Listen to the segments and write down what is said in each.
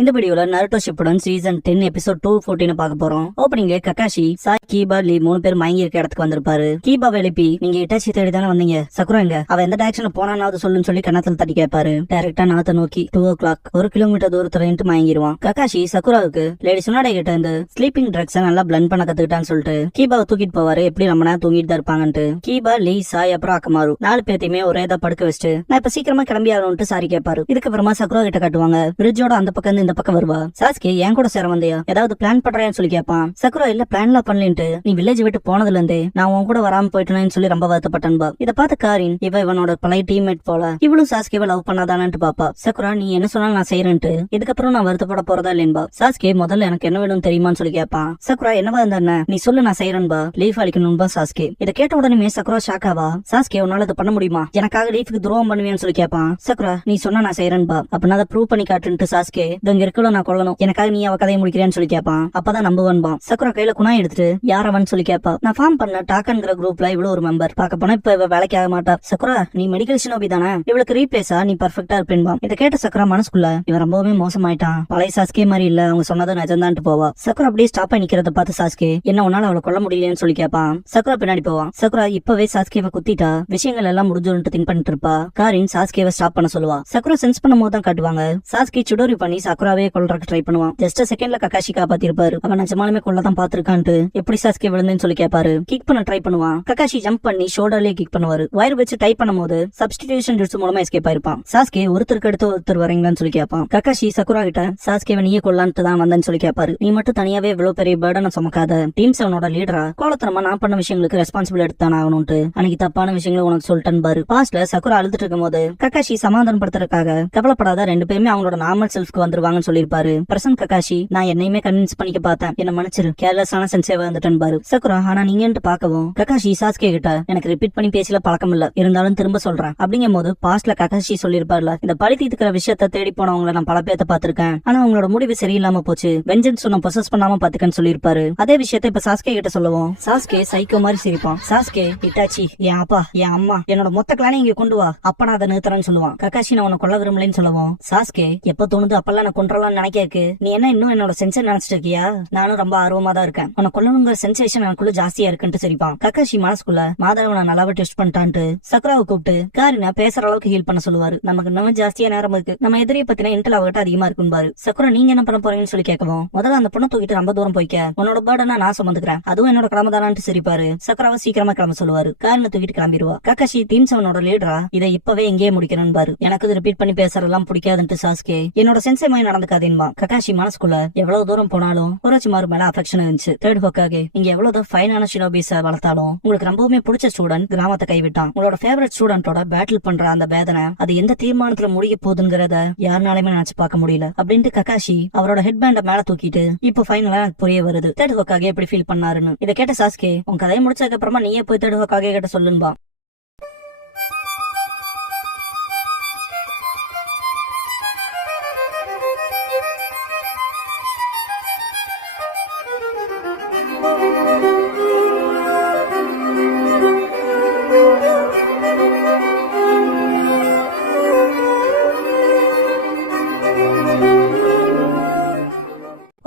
இந்த வீடியோல Naruto Shippuden season 10 episode 214 பார்க்க போறோம். ஓப்பனிங்ல ககாஷி, சாய், கீபா, லீ 3 பேர் மயங்கி இருக்க இடத்துக்கு வந்திருப்பாரு. கீபாவை எழுப்பி, நீங்க இட்டாச்சி தேடி தானே வந்தீங்க, சக்குரா எங்க, அவ எந்த டைரக்ஷன்ல போனானாவது சொல்லுன்னு சொல்லி கண்ணத்துல தட்டி கேட்பாரு. டைரக்டா நாத்த நோக்கி 2 o'clock 1 கிலோமீட்டர் தூரத்துல நின்று மயங்கிடுவான். ககாஷி சக்குராவுக்கு லேடி சுனாடை கிட்ட இருந்து ஸ்லீப்பிங் ட்ரக்ஸ் நல்லா பிளண்ட் பண்ண கத்துக்கிட்டான்னு சொல்லிட்டு கீபாவை தூக்கிட்டு போவாரு. எப்படி ரொம்ப நேரம் தூங்கிட்டு தான் இருப்பாங்கன்ட்டு. கீபா, லீ, சாய் அப்புறம் அக்கமாரு 4 பேத்தையுமே ஒரே தான் படுக்க வச்சுட்டு நான் இப்ப சீக்கிரமா கிளம்பி ஆகணும்னு சாரி கேட்பாரு. இதுக்கப்புறமா சக்குரா கிட்ட காட்டுவாங்க. பிரிட்ஜோட அந்த பக்கம் இருந்து இந்த பக்கம் வருவா. சாஸ்கே என் கூட சேர வந்தியா, ஏதாவது பிளான் பண்றேன்னு சொல்லி கேட்பான். சக்குரா இல்ல பிளான்லாம் பண்ணலன்ட்டு, நீ வில்லேஜ் விட்டு போனதுல இருந்தே நான் உன் கூட வராம போயிட்டேன்னு சொல்லி ரொம்ப வருத்தப்பட்டன்பா. இதை பார்த்து காரின், இவனோட பழைய டீம்மேட் போல இவளும் சாஸ்கேவை லவ் பண்ணாதானு பாப்பா. சக்குரா நீ என்ன சொன்னாலும் நான் செய்யறேன்ட்டு, இதுக்கப்புறம் நான் வருத்தப்பட போறதா இல்லைன்பா. சாஸ்கே முதல்ல எனக்கு என்ன வேணும் தெரியுமான்னு சொல்லி கேட்பான். சக்குரா என்னவா இருந்தா நீ சொல்லு நான் செய்யறேன்பா, லீஃப் அழிக்கணும்பா சாஸ்கே. இதை கேட்ட உடனே சக்குரா ஷாக்காவா. சாஸ்கே உன்னால அதை பண்ண முடியுமா, எனக்காக லீஃபுக்கு துரோகம் பண்ணுவேன்னு சொல்லி கேட்பான். சக்குரா நீ சொன்னா நான் செய்யறேன்பா, அப்படின்னா அதை ப்ரூவ் பண்ணி காட்டுன்ட்டு சாஸ்கே இங்க இருக்கல நான் கொள்ளணும், எனக்காக நீ அவ கதையை முடிக்கிறேன்னு சொல்லி கேட்பான். அப்பதான் நம்புவன்பா. சக்குரா கையில குணா எடுத்துட்டு யாரவன் சொல்லி கேட்பா. நான் ஃபார்ம் பண்ண டாக்கன்கிற குரூப்ல இவ்வளவு ஒரு மெம்பர், பார்க்க போனா இப்ப இவ வேலைக்கு ஆக மாட்டா. சக்குரா நீ மெடிக்கல் ஷினோபி தானே, இவளுக்கு ரீப்ளேஸா நீ பர்ஃபெக்டா இருப்பேன்பா. இதை கேட்ட சக்குரா மனசுக்குள்ள இவன் ரொம்பவே மோசமாயிட்டான், பழைய சாஸ்கே மாதிரி இல்ல, அவங்க சொன்னதை நிஜம்தான்ட்டு போவா. சக்குரா அப்படியே ஸ்டாப் பண்ணி நிக்கிறத பார்த்து சாஸ்கே என்ன உன்னால அவளை கொல்ல முடியலன்னு சொல்லி கேட்பான். சக்குரா பின்னாடி போவான். சக்குரா இப்பவே சாஸ்கேவை குத்திட்டா விஷயங்கள் எல்லாம் முடிஞ்சோன்னு திங்க் பண்ணிட்டு இருப்பா. காரின் சாஸ்கேவை ஸ்டாப் பண்ண சொல்லுவா. சக்குரா சென்ஸ் பண்ணும் போது தான் காட்டுவாங்க. சாஸ்கே சுடோரி பண்ணி சக்குராவே கொல்றதுக்கு ட்ரை பண்ணுவான். ஜஸ்ட் செகண்ட்ல ககாஷி காப்பாத்திருப்பாரு. அவன் நிஜமாலுமே கொள்ளதான் பாத்துருக்கான்ட்டு எப்படி சாஸ்கே விழுந்தேன்னு சொல்லி கேட்பாரு. கிக் பண்ண ட்ரை பண்ணுவான். ககாஷி ஜம்ப் பண்ணி ஷோல்டர்லயே கிக் பண்ணுவாரு. வயர் வச்சு டைப் பண்ணும் போது சப்ஸ்டிடியூஷன் ஜூட்ஸ் மூலமா எஸ்கேப் ஆயிருப்பான். சாஸ்கே ஒருத்தருக்கு அடுத்து ஒருத்தர் வரீங்களான்னு சொல்லி கேட்பான். ககாஷி சக்குரா கிட்ட சாஸ்கேவை நீயே கொல்லான்ட்டு தான் வந்தேன்னு சொல்லி கேட்பாரு. நீ மட்டும் தனியாவே இவ்வளவு பெரிய பேர்டனை சுமக்காத, டீம் 7ஓட லீடரா கோலத்தனமா நான் பண்ண விஷயங்களுக்கு ரெஸ்பான்சிபிள் எடுத்துதான் ஆகணும்ட்டு அன்னைக்கு தப்பான விஷயங்களை உனக்கு சொல்லிட்டேன்னு பாரு. பாஸ்ட்ல சக்குரா அழுதுட்டு இருக்கும் போது ககாஷி சமாதானப்படுத்துறதுக்காக கவலைப்படாத, 2 பேருமே அவங்களோட நார்மல் செல்ஃப்க்கு வந்துருவாங்கன்னு சொல்லிருப்பாரு. பிரசன்ட் ககாஷி நான் என்னையுமே கன்வின்ஸ் பண்ணிக்க பார்த்தேன், என்ன மன்னிச்சிரு, கேர்லெஸ்ஸான சென்சேவா வந்துட்டேன் பாரு. சக்குரா ஆனா நீங்கன்ட்டு பாக்கவும் ககாஷி சாஸ்கே கிட்ட எனக்கு ரிப்பீட் பண்ணி பேசல பழக்கம் இல்ல, இருந்தாலும் திரும்ப சொல்றேன் அப்படிங்கும் போது பாஸ்ட்ல ககாஷி சொல்லிருப்பார்ல, இந்த பழி தீர்த்துக்கிற விஷயத்த தேடி போனவங்களை நான் பல பேத்த பாத்திருக்கேன், ஆனா அவங்களோட முடிவு சரியில்லாம போச்சு, வெஞ்சன்ஸ் நான் பொசஸ் பண்ணாம பாத்துக்கன்னு சொல்லிருப்பாரு. அதே விஷயத்த இப்ப சாஸ்கே கிட்ட சொல்லுவோம். சாஸ்கே சைக்கோ மாதிரி சிரிப்பான். சாஸ்கே இட்டாச்சி என் அப்பா என் அம்மா என்னோட மொத்த கிளானே இங்க கொண்டு வா, அப்ப நான் அதை நிறுத்துறேன்னு சொல்லுவான். ககாஷி நான் உன்னை கொல்ல விரும்பலன்னு சொல்லுவோம். சாஸ்கே எப்ப தோணுது அப்பெல்லாம் நான் கொன்றலாம்னு நினைக்க, நீ என்ன இன்னும் என்னோட சென்சர் நினைச்சிட்டு இருக்கியா, நானும் ரொம்ப ஆர்வமா தான் இருக்கேன், உன்னை கொல்லணுங்கிற சென்சேஷன் எனக்குள்ள ஜாஸ்தியா இருக்குன்னு சிரிப்பான். ககாஷி மனசுக்குள்ள மாதவனை நல்லாவே டெஸ்ட் பண்ணிட்டான்ட்டு சக்குராவை கூப்பிட்டு காரினா பேசுற அளவுக்கு ஹீல் பண்ண சொல்லுவாரு. நமக்கு இன்னும் ஜாஸ்தியா நேரம் இருக்கு, நம்ம எதிரியை பத்தின இன்டெல் அவகிட்ட அதிகமா இருக்கும்பாரு. சக்குரா நீங்க என்ன பண்ண போறீங்கன்னு சொல்லி கேட்கவும், முதல்ல அந்த பொண்ணை தூக்கிட்டு ரொம்ப தூரம் போய்க்க, உன்னோட பேர்டனா நான் சுமந்துக்கிறேன், அதுவும் என்னோட கிளம்பதானான்ட்டு சிரிப்பாரு. சக்குராவை சீக்கிரமா கிளம்ப சொல்லுவாரு. காரினை தூக்கிட்டு கிளம்பிடுவா. ககாஷி டீம் 7ஓட லீடரா இதை இப்பவே எங்கேயே முடிக்கணும் பாரு, எனக்கு இது ரிப்பீட் பண்ணி பேசுறதெல்லாம் பிடிக்காதுன்ட்டு சாஸ்கே என்னோட சென்சே மாதிரி நடந்துக்காதேன்பா. ககாஷி மனசுக்குள்ள எவ்வளவு தூரம் போனாலும் ஒரோச்சிமாரு மேல அஃபெக்ஷன் இருந்துச்சு. தேர்ட் ஹோக்காகே நீங்க எவ்வளவு ஃபைனான ஷினோபிஸ வளர்த்தாலும் உங்களுக்கு ரொம்பவுமே பிடிச்ச ஸ்டூடெண்ட் கிராமத்தை கைவிட்டான். உங்களோட ஃபேவரட் ஸ்டூடெண்டோட பேட்டில் பண்ற அந்த வேதனை அது எந்த தீர்மானத்துல முடிய போகுதுங்கிறத யாருனாலுமே நினைச்சு பார்க்க முடியல அப்படின்ட்டு ககாஷி அவரோட ஹெட் பேண்ட மேல தூக்கிட்டு இப்ப ஃபைனலா எனக்கு புரிய வருது தேர்ட் ஹோக்காகே எப்படி ஃபீல் பண்ணாருன்னு. இதை கேட்ட சாஸ்கே உன் கதையை முடிச்சதுக்கு அப்புறமா நீயே போய் தேர்ட் ஹோக்காகே கிட்ட சொல்லுன்பா.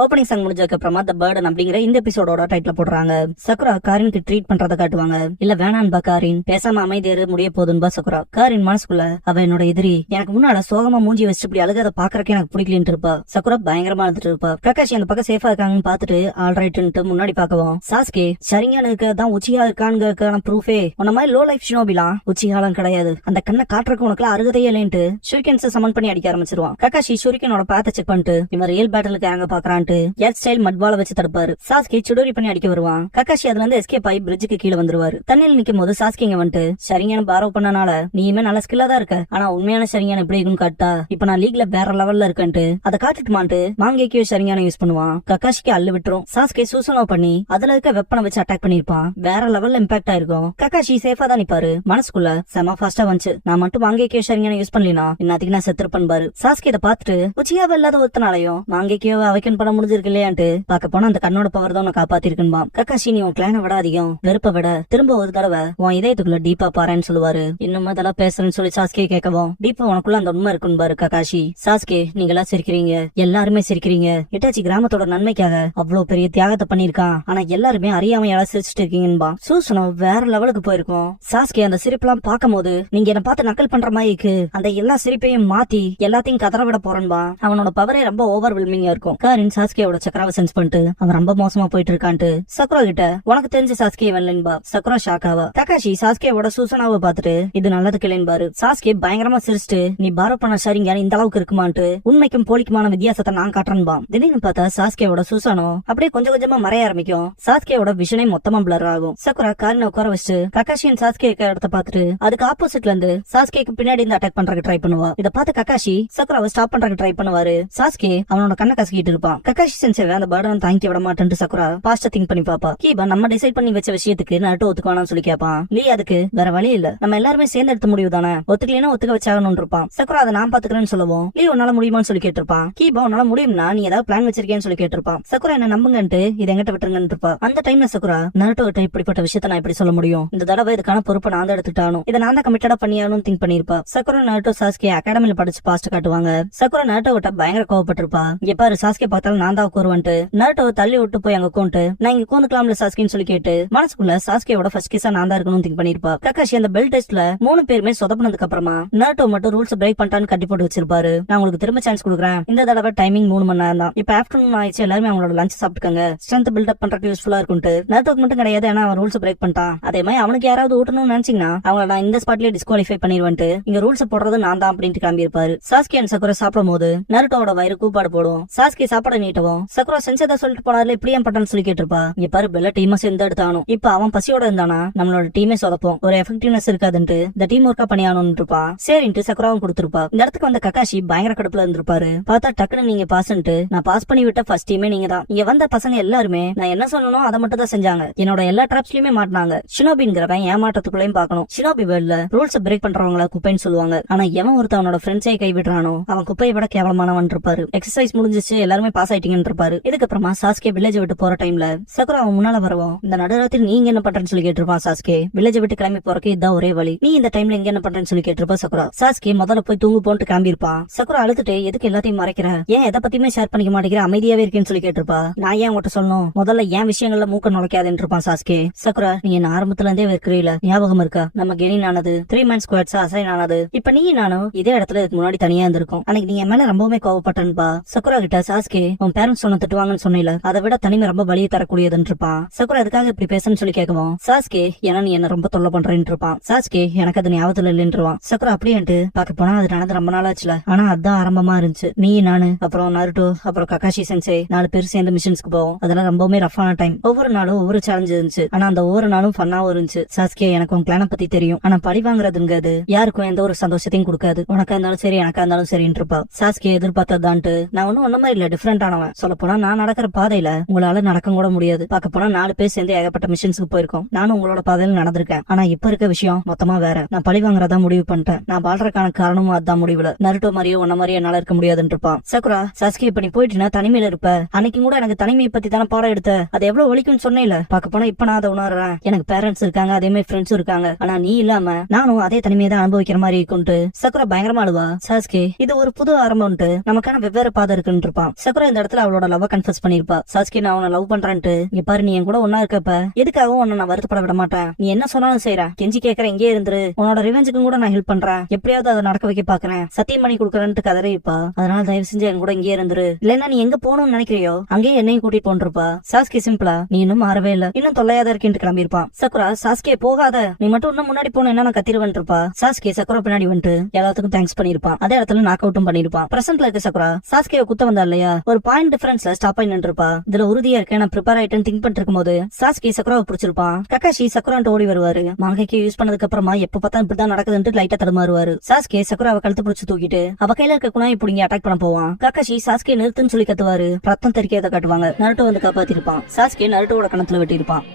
ஓப்பனிங் சாங் முடிஞ்சதுக்கு அப்புறமா தி பர்டன் அப்படிங்கிற இந்த எபிசோடோட டைட்டில் போடுறாங்க. சக்குரா காரினுக்கு ட்ரீட் பண்றத காட்டுவாங்க. இல்ல வேணான்பா காரின், பேசாம அமைதியாரு, முடிய போதுன்பா சக்குரா. காரின் மனசுக்குள்ள அவ என்னோட எதிரி, எனக்கு முன்னால சோகமா மூஞ்சி வச்சு இப்படி அழுகாத பாக்குறக்கே எனக்கு பிடிக்கலன்னு இருப்பா. சக்குரா பயங்கரமா அழுதுட்டு இருப்பா. ககாஷி அந்த பக்கம் சேஃபா இருக்காங்கன்னு பாத்துட்டு ஆல்ரைட்ன்ட்டு முன்னாடி பாக்கவும் சாஸ்கே சரியான தான் உச்சியா இருக்கான்னு ப்ரூஃபே உன்ன மாதிரி லோ லைஃப் ஷினோபிலாம் உச்சிகாலம் கிடையாது, அந்த கண்ணை காட்டுறக்கு உனக்கு அருகதையே இல்லைன்ட்டு ஷூரிகன்ஸ் சமன் பண்ணி அடிக்க ஆரம்பிச்சிருவான். ககாஷி ஷூரிகனோட பாத்த செக் பண்ணிட்டு இவன் ரியல் பேட்டலுக்கு இறங்க பாக்குறான். ஏர் ஸ்டைல் மட்வால வச்சு தடுப்பாரு. சாஸ்கே சுடோரி பண்ணி அடிக்க வருவான். ககாஷி அதுல இருந்து எஸ்கேப் ஆகி பிரிட்ஜுக்கு கீழே வந்துருவாரு. தண்ணியில் நிக்கும் போது சாஸ்கேங்க வந்துட்டு சரியான பாரோ பண்ணனால நீயுமே நல்ல ஸ்கில்லா தான் இருக்க, ஆனா உண்மையான சரியான எப்படி இருக்குன்னு காட்டா, இப்ப நான் லீக்ல வேற லெவல்ல இருக்கேன்ட்டு அதை காட்டுட்டுமான்ட்டு மாங்கேக்கியோ சரியான யூஸ் பண்ணுவான். ககாஷிக்கு அள்ளு விட்டுரும். சாஸ்கே சூசனோ பண்ணி அதுல இருக்க வெப்பனை வச்சு அட்டாக் பண்ணிருப்பான். வேற லெவல்ல இம்பாக்ட் ஆயிருக்கும். ககாஷி சேஃபா தான் நிப்பாரு. மனசுக்குள்ள செம ஃபாஸ்டா வந்துச்சு, நான் மட்டும் மாங்கேக்கியோ சரியான யூஸ் பண்ணலாம் இன்னத்துக்கு நான் செத்துருப்பேன் பாரு. சாஸ்கே இதை பாத்துட்டு உச்சியாவ இல்லாத ஒருத்தனாலையும் மாங்கேக்கியோவை அவைக்கன் பண்ண முடிஞ்சு முடிஞ்சிருக்கு இல்லையான்ட்டு பார்க்க போனா அந்த கண்ணோட பவர் தான் உன்னை காப்பாத்திருக்குன்பா. கக்காஷி நீ உன் கிளானை விட அதிகம் வெறுப்ப விட திரும்ப ஒரு தடவை உன் இதயத்துக்குள்ள டீப்பா பாருன்னு சொல்லுவாரு. இன்னும் அதெல்லாம் பேசுறேன்னு சொல்லி சாஸ்கே கேட்கவும் டீப்பா உனக்குள்ள அந்த உண்மை இருக்குன்னு பாரு கக்காஷி. சாஸ்கே நீங்க எல்லாம் சிரிக்கிறீங்க, எல்லாருமே சிரிக்கிறீங்க. இட்டாச்சி கிராமத்தோட நன்மைக்காக அவ்வளவு பெரிய தியாகத்தை பண்ணிருக்கான். ஆனா எல்லாருமே அறியாம யாரா சிரிச்சுட்டு இருக்கீங்கன்பா. சூசனோ வேற லெவலுக்கு போயிருக்கும். சாஸ்கே அந்த சிரிப்பெல்லாம் பார்க்கும் போது நீங்க என்ன பார்த்து நக்கல் பண்ற மாதிரி இருக்கு. அந்த எல்லா சிரிப்பையும் மாத்தி எல்லாத்தையும் கதற விட போறன்பா. அவனோட பவரே ரொம்ப ஓவர் வெல்மிங்கா இருக்கும். காரின் சாஸ்கேவோட சக்கராவை சென்ஸ் பண்ணிட்டு அவன் ரொம்ப மோசமா போயிட்டு இருக்கான்ட்டு சக்குரா கிட்ட உனக்கு தெரிஞ்ச சாஸ்கே வரலன்பா. சக்குரா ஷாக்காவா. தகாஷி சாஸ்கேவோட சூசனாவை பார்த்துட்டு இது நல்லதுக்கு இல்லைன்பாரு. சாஸ்கே பயங்கரமா சிரிச்சுட்டு நீ பாரோ பண்ண சரிங்க இந்த அளவுக்கு இருக்குமான்ட்டு உண்மைக்கும் போலிக்குமான வித்தியாசத்தை நான் காட்டுறேன்பா. திடீர்னு பார்த்தா சாஸ்கேவோட சூசனோ அப்படியே கொஞ்சம் கொஞ்சமா மறைய ஆரம்பிக்கும். சாஸ்கேவோட விஷனே மொத்தமா பிளர் ஆகும். சக்குரா காரின உட்கார வச்சு கக்காஷியின் சாஸ்கே இடத்த பார்த்துட்டு அதுக்கு ஆப்போசிட்ல இருந்து சாஸ்கேக்கு பின்னாடி இருந்து அட்டாக் பண்றதுக்கு ட்ரை பண்ணுவா. இத பார்த்து கக்காஷி சக்குராவை ஸ்டாப் பண்றதுக்கு ட்ரை பண்ணுவாரு. சாஸ்கே அவனோட கண்ணை கசக்கிட்டு இருப்பான். கக்காஷி சென்சேவை அந்த பர்டன் தாங்கி விட மாட்டேன்ட்டு சக்குரா பாஸ்ட திங்க் பண்ணி பாப்பா. கீபா நம்ம டிசைட் பண்ணி வச்ச விஷயத்துக்கு நட்டு ஒத்துக்குவானு சொல்லி கேட்பான். லீ அதுக்கு வேற வழி இல்ல, நம்ம எல்லாருமே சேர்ந்து எடுத்த முடிவு தானே, ஒத்துக்கலைன்னா ஒத்துக்க வச்சாகணும்னு இருப்பான். சக்குரா அதை நான் பாத்துக்கிறேன்னு சொல்லுவோம். லீ உன்னால முடியுமான்னு சொல்லி கேட்டிருப்பான். கீபா உன்னால முடியும்னா நீ ஏதாவது பிளான் வச்சிருக்கேன்னு சொல்லி கேட்டிருப்பான். சக்குரா என்ன நம்புங்கன்ட்டு இது எங்கிட்ட விட்டுருங்கன்னு இருப்பா. அந்த டைம்ல சக்குரா நருட்டோ கிட்ட இப்படிப்பட்ட விஷயத்த நான் எப்படி சொல்ல முடியும், இந்த தடவை இதுக்கான பொறுப்பை நான் தான் எடுத்துட்டானும், இதை நான் தான் கமிட்டடா பண்ணியானும் திங்க் பண்ணிருப்பா. சக்குரா நருட்டோ சாஸ்கே அகாடமில படிச்சு பாஸ்ட் காட்டுவாங்க. சக்குரா நருட்டோ கிட்ட பயங்கர கோவப்பட்டிருப்பா. இங்க பாரு சாஸ்கே பார்த்தாலும் நான் தான் கூறுவன்ட்டு நருட்டோ தள்ளி விட்டு போய் அங்க கோன்ட்டு நான் இங்க கோந்துக்கலாம்ல சாஸ்கேன்னு சொல்லி கேட்டு மனசுக்குள்ள சாஸ்கேவோட ஃபர்ஸ்ட் கிஸ்ஸா நான் தான் இருக்கணும்னு திங்க் பண்ணிருப்பா. கக்காஷி அந்த பெல் டெஸ்ட்ல 3 பேருமே சொதப்பினதுக்கு அப்புறமா நருட்டோ மட்டும் ரூல்ஸ் பிரேக் பண்ணிட்டான்னு கட்டி போட்டு வச்சிருப்பாரு. நான் உங்களுக்கு திரும்ப சான்ஸ் கொடுக்குறேன், இந்த தடவை டைமிங் 3 மணி நேரம் தான். இப்ப ஆஃப்டர்நூன் ஆயிடுச்சு, எல்லாருமே அவங்களோட லஞ்ச் சாப்பிட்டுக்கங்க, ஸ்ட்ரென்த் பில்ட் அப் பண்றதுக்கு யூஸ்ஃபுல்லா இருக்கும்ட்டு. நருட்டோக்கு மட்டும் கிடையாது, ஏன்னா அவன் ரூல்ஸ் பிரேக் பண்ணிட்டான். அதே மாதிரி அவனுக்கு யாராவது ஊட்டணும்னு நினைச்சீங்கன்னா அவங்கள நான் இந்த ஸ்பாட்லயே டிஸ்குவாலிஃபை பண்ணிடுவேன்ட்டு இங்க ரூல்ஸ் போடுறது நான் தான் அப்படின்ட்டு கிளம்பி இருப்பாரு. சாஸ்கே அண்ட் சக்குரா சாப்பிடும் போது நருட்டோட வயிறு கூப்பாடு போடும். சாஸ்கே சாப்பாடு நீட்டவும் சக்குரா செஞ்சதா சொல்லிட்டு போனார்ல இப்படி ஏன் பண்றான்னு சொல்லி கேட்டிருப்பா. இங்க பாரு பெல்ல டீமா சேர்ந்து எடுத்தானும், இப்ப அவன் பசியோட இருந்தானா நம்மளோட டீமே சொதப்போம், ஒரு எஃபெக்டிவ்னஸ் இருக்காதுன்ட்டு இந்த டீம் ஒர்க்கா பண்ணியானும்னு இருப்பான். சரின்ட்டு சக்குராவும் கொடுத்திருப்பா. இந்த இடத்துக்கு வந்த கக்காஷி பயங்கர கடுப்புல இருந்திருப்பாரு. பார்த்தா டக்குன்னு நீங்க பாஸ்ன்ட்டு நான் பாஸ் பண்ணி விட்ட ஃபர்ஸ்ட் டீமே நீங்க தான். இங்க வந்த பசங்க எல்லாருமே நான் என்ன சொல்லணும் அதை மட்டும் தான் செஞ்சாங்க, என்னோட எல்லா ட்ராப்ஸ்லயுமே மாட்டினாங்க. ஷினோபிங்கிறவன் ஏமாற்றத்துக்குள்ளேயும் பார்க்கணும். ஷினோபி வேர்ல்ட்ல ரூல்ஸ் பிரேக் பண்றவங்கள குப்பைன்னு சொல்லுவாங்க. ஆனா எவன் ஒருத்த அவனோட ஃப்ரெண்ட்ஸை கைவிடுறானோ அவன் குப்பையை விட கேவலமானவன் இருப்பாரு. எக்ஸசைஸ் முடிஞ்சிச்சு, எல்லாருமே பாஸ் ஆயிட்டீங்கன்னு இருப்பாரு. இதுக்கப்புறமா சாஸ்கே வில்லேஜ் விட்டு போற டைம்ல சக்குரா அவன் முன்னால வரவும் இந்த நடுராத்திரி நீங்க என்ன பண்றேன்னு சொல்லி கேட்டிருப்பான். சாஸ்கே வில்லேஜ் விட்டு கிளம்பி போறக்கு இதான் ஒரே வழி, நீ இந்த டைம்ல எங்க என்ன பண்றேன்னு சொல்லி கேட்டிருப்பா சக்குரா. சாஸ்கே முதல்ல போய் தூங்கு போட்டு கிளம்பி இருப்பான். சக்குரா அழுதுட்டு எதுக்கு எல்லாத்தையும் மறைக்கிற, ஏன் எதை பத்தியுமே ஷேர் பண்ணிக்க மாட்டேங்கிற, அமைதியாவே இருக்கேன்னு சொல்லி கேட்டிருப்பா. நான் ஏன் உங்கள்கிட்ட சொல்லணும், முதல்ல ஏன் விஷயங்கள்ல மூக்க நுழைக்காதுன்னு இருப்பான் சாஸ்கே. சக்குரா நீ என்ன ஆரம்பத்துல இருந்தே வெறுக்கிறீல, ஞாபகம் இருக்கா, நம்ம கெனின் ஆனது 3 man squads அசைன் ஆனது, இப்ப நீ நானும் இதே இடத்துல இதுக்கு முன்னாடி தனியா இருந்திருக்கும், அன்னைக்கு நீ என் மேல ரொம்பவுமே கோவப்பட்டன்பா. சக்குரா கிட்ட சாஸ்கே உன் பேரண்ட்ஸ் சொன்ன திட்டுவாங்கன்னு சொன்னீல, அதை விட தனிமை ரொம்ப வலியை தரக்கூடியதுன்னு இருப்பான். சக்குரா எதுக்காக இப்படி பேசன்னு சொல்லி கேட்கவும் சாஸ்கே ஏன்னா நீ என்ன ரொம்ப தொல்லை பண்றேன்னு இருப்பான். சாஸ்கே எனக்கு அது ஞாபகத்துல இல்லைன்றான். சக்குரா அப்படின்ட்டு பார்க்க போனா அது நடந்து ரொம்ப நாள் ஆச்சுல, ஆனா அதான் ஆரம்பமா இருந்துச்சு. நீ நானு அப்புறம் நருட்டோ அப்புறம் கக்காஷி சென்சே 4 பேர் சேர்ந்து மிஷன்ஸ்க்கு போவோம். அதெல்லாம் ரொம்பவுமே ரஃபான டைம். ஒவ்வொரு நாளும் ஒவ்வொரு சேலஞ்ச் இருந்துச்சு, ஆனா அந்த ஒவ்வொரு நாளும் ஃபன்னாவும் இருந்துச்சு. சாஸ்கே எனக்கு உன் பிளான பத்தி தெரியும், ஆனா பழி வாங்குறதுங்கிறது யாருக்கும் எந்த ஒரு சந்தோஷத்தையும் கொடுக்காது, உனக்கா இருந்தாலும் சரி எனக்கா இருந்தாலும் சரின்னு இருப்பா. சாஸ்கே எதிர்பார்த்ததான்ட்டு நான் ஒன்னும் ஒன்ன மாதிரி இல்ல, டிஃபரெண்ட் ஆனவன். சொல்ல போனா நான் நடக்கிற பாதையில உங்களால நடக்க கூட முடியாது. பார்க்க போனா 4 பேர் சேர்ந்து ஏகப்பட்ட மிஷன்ஸ்க்கு போயிருக்கோம், நானும் உங்களோட பாதையில நடந்திருக்கேன். ஆனா இப்ப இருக்க விஷயம் மொத்தமா வேற, நான் பழி வாங்குறதா முடிவு பண்ணிட்டேன். நான் வாழ்றதுக்கான காரணமும் அதான் முடிவுல. நருட்டோ மாதிரியோ உன்ன மாதிரியே என்னால இருக்க முடியாதுன்னு இருப்பான். சக்குரா சாஸ்கே இப்ப நீ போயிட்டுனா தனிமையில இருப்ப, அன்னைக்கு கூட எனக்கு தனிமையை பத்தி தானே பாடம் எடுத்த, அது எவ்வளவு ஒழிக்கும்னு சொன்னேல. பார்க்க போனா இப்ப நான் அதை உணர்றேன், எனக்கு பேரண்ட்ஸ் இருக்காங்க, அதே மாதிரி ஃப்ரெண்ட்ஸும் இருக்காங்க, ஆனா நீ இல்லாம நானும் அதே தனிமையை தான் அனுபவிக்கிற மாதிரி இருக்கும்ட்டு சக்குரா பயங்கரமா அழுவா. சாஸ்கே இது ஒரு புது ஆரம்பம்ட்டு நமக்கான வெவ்வேறு பாதை இருக்குன்னு இருப்பான். சக்குரா இந்த இடத்துல அவளோட லவ் கன்ஃபஸ் பண்ணிருப்பா. சாஸ்கே நான் உன்னை லவ் பண்றேன்ட்டு, இங்க பாரு நீ என் கூட ஒன்னா இருக்கப்ப எதுக்காகவும் உன்னை நான் வருத்தப்பட விட மாட்டேன், நீ என்ன சொன்னாலும் செய்யறேன், கெஞ்சி கேட்கறேன் இங்கே இருந்துரு, உன்னோட ரிவெஞ்சுக்கும் கூட நான் ஹெல்ப் பண்றேன், எப்படியாவது அதை நடக்க வைக்க பாக்குறேன், சத்தியம் பண்ணி கொடுக்கறேன்ட்டு கதறி இருப்பா. அதனால தயவு செஞ்சு என் கூட இங்கே இருந்துரு, இல்லன்னா நீ எங்க போகணும்னு நினைக்கிறியோ அங்கேயே என்னையும் கூட்டிட்டு போன்றிருப்பா. சாஸ்கே சிம்பிளா நீ இன்னும் மாறவே இல்ல, இன்னும் தொல்லையாத இருக்கேன்னு கிளம்பி இருப்பான். சக்குரா சாஸ்கே போகாத, நீ மட்டும் இன்னும் முன்னாடி போன என்ன நான் கத்திருவேன் இருப்பா. சாஸ்கே சக்குரா பின்னாடி வந்துட்டு எல்லாத்துக்கும் தேங்க்ஸ் பண்ணிருப்பான். அதே இடத்துல நாக் அவுட்டும் பண்ணிருப்பான். பிரசன்ட்ல இருக்க சக்குரா சாஸ்கே குத்த வந்தா இல்லையா, ஒரு பாயிண்ட் டிஃபரன்ஸ்ல ஸ்டாப் ஆகி நின்றுப்பா. இதுல உறுதியா இருக்கேன், நான் ப்ரிப்பேர் ஆயிட்டேன்னு திங்க் பண்ணிட்டு இருக்கும்போது சாஸ்கே சக்குராவை பிடிச்சிருப்பான். கக்காஷி சக்குரான்ட்டு ஓடி வருவாரு. மாங்கைக்கு யூஸ் பண்ணதுக்கு அப்புறமா எப்ப பார்த்தா இப்படிதான் நடக்குதுன்னு லைட்டா தடுமாறுவாரு. சாஸ்கே சக்குராவை கழுத்து பிடிச்சு தூக்கிட்டு அவ கையில இருக்க குணாயை பிடிங்கி அட்டாக் பண்ண போவான். கக்காஷி சாஸ்கே நிறுத்துன்னு சொல்லி கத்துவாரு. ரத்தம் தெரிக்கிறத காட்டுவாங்க. நருட்டோ வந்து காப்பாத்திருப்பான். சாஸ்கே நருட்டோட கணத்துல வெட்டி இருப்பான்.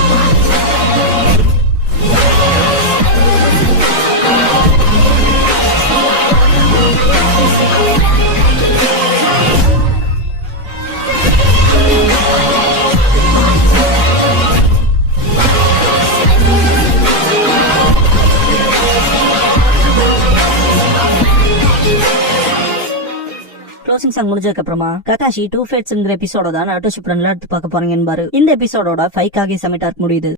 Right. க்ளோசிங் சாங் முடிஞ்சதுக்கு அப்புறமா ககாஷி டூ ஃபேட்ஸ்ங்கிற எபிசோட தான் நாருட்டோ ஷிப்புடன்ல எடுத்து பார்க்க போறீங்க என்பாரு. இந்த எபிசோடோட 5 காகே சமிட் ஆர்க் முடியுது.